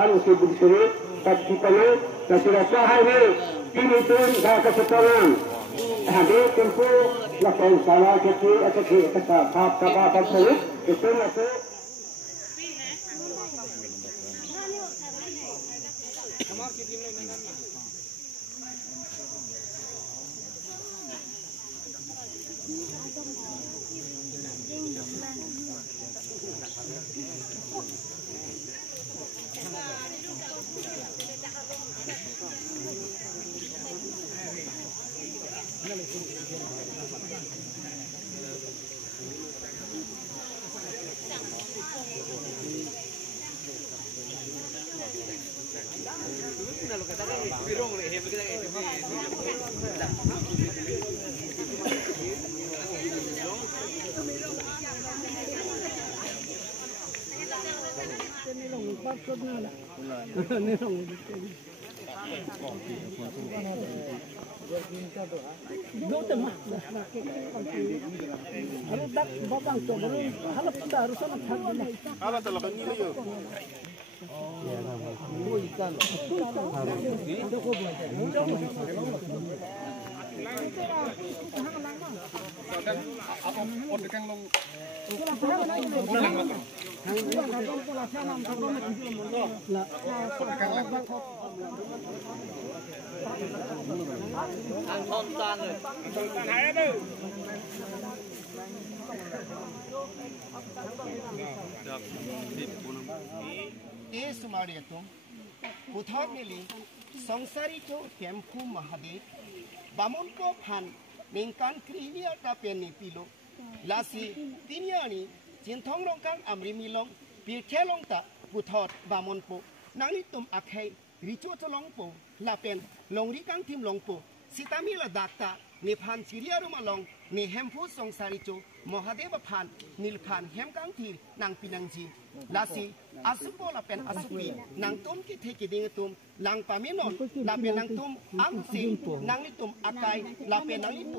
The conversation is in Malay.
harus diberi taktiknya rasa hari ini pun dah kesetaraan hadir tempoh lakukan salah kecil atau tahap tersebut itu nanti Sumariatum, Puthornili, Songsarito, Tempu Mahade, Bamunko Pan, Ninkan Krivia Tapeni Pilo, Lasi, Tiniani, Jintong Longkang Amrimilong, Pirkelongta, Puthor, Bamonpo, Nanitum Akhe, Richo Longpo, Lapen, Longrikan Tim Longpo, Sitamila Data, Nipan Siriarumalong, Ni Hempu Songsarito, Mohadeva Pan, Nilpan, Hemkang Tir, Nang Pinangji, Lasi, Asupo Lapen Asupi, Nang Tum Kitekidingatum, Lang Paminon, Lapen Nang Tum, Angsim, Nangitum Akai, Lapen Nangitum.